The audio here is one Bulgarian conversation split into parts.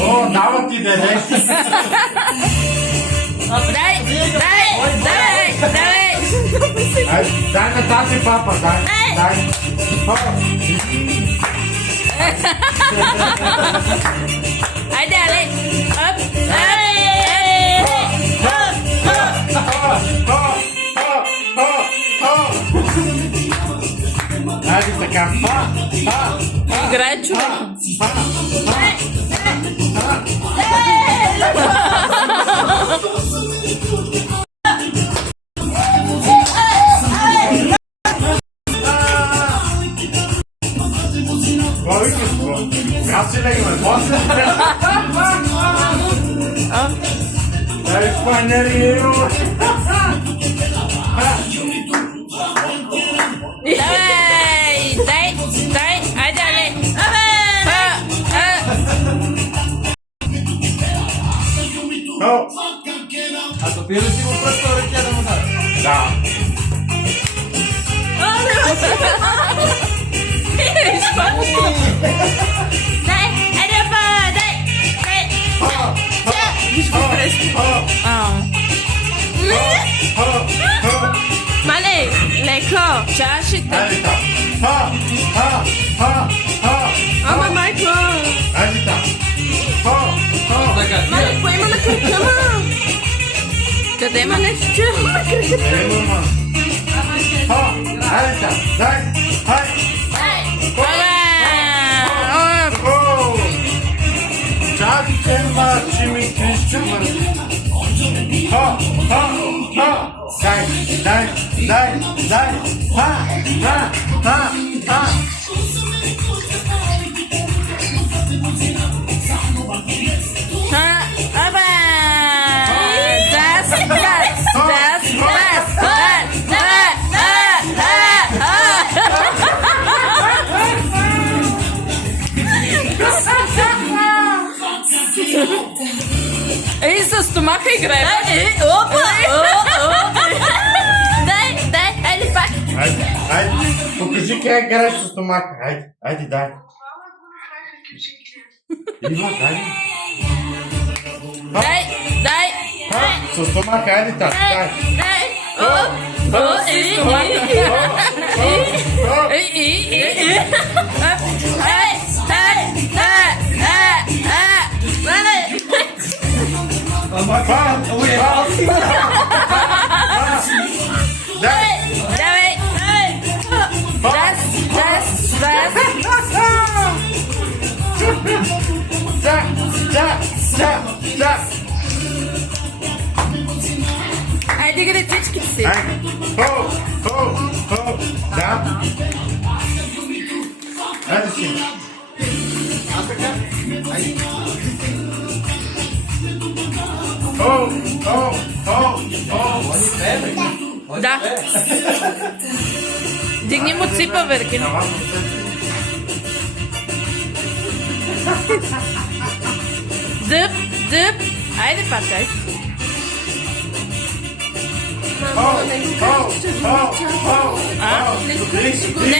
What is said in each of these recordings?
О, дава ти да не. Дай на тази папа, дай. Айде, али. Айде така. Играе човек. Аз си легаме, после. Дай спанерио. Дай, айде, али. А топира си го пръста, ръкия да му даде. Да. Дай, айде, дай. Виж го пресно. Мале, леко, чашите. Айде така. Ама, майко. Айде така. Мале, кое има на кръка, ма? Къде има нещо, че има на кръка? Айде така. Дай. Чакайте, мачи ми крещу върви. Дай. Ей, с стомаха играем. Опа! Дай, айде пак. Айде. Покажи как играеш с стомаха. Айде, дай. Ива, дай. Дай. С стомаха, айде така. Дай. Айде гре всичките си. Да. Айде си. Да. Дигни му ципа, Верки. Дъп. Айде, пачай.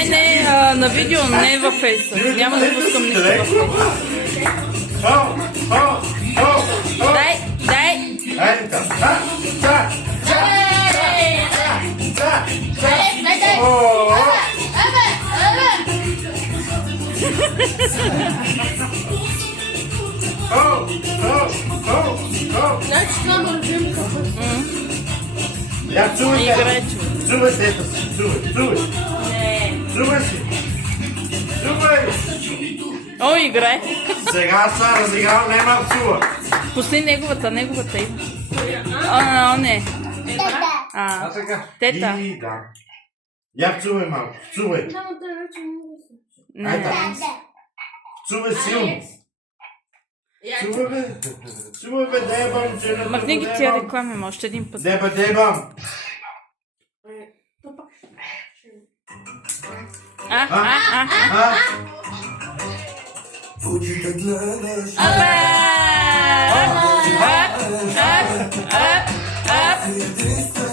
Не, на видео, не във фейса. Няма да пускам нищо във фейса. Дай. Айде така. Значи това ме любим кафе. Я чувай Играй, се. човек. Чувай се, ето си. Чувай. Чувай си. Чувай. О, играй. Сега се разиграл, няма чува. Пусти неговата има. Не. А така. Тета. И да. Я чувай малко. Чувай. Само да вече не Ай, Не. да. Чувай силно. Чувай бе, дебам. Махни ги тия реклами, още един път. Дебам. Ah, ah, ah. Ah. Opa! Up.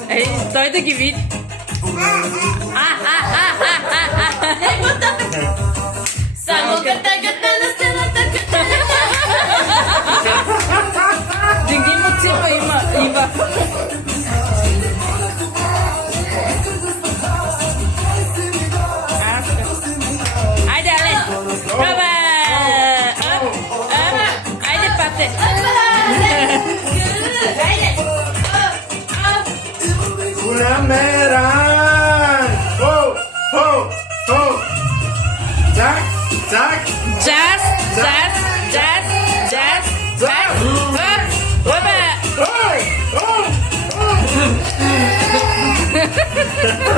Ey, Leute, gewinnt. Ninguém motiva Iva. Haydi Ale. Bravo. Haydi Pate. Bumerang. Ho, ho, ho. Jack, Jack. Jazz. Up. Ho, ho, ho.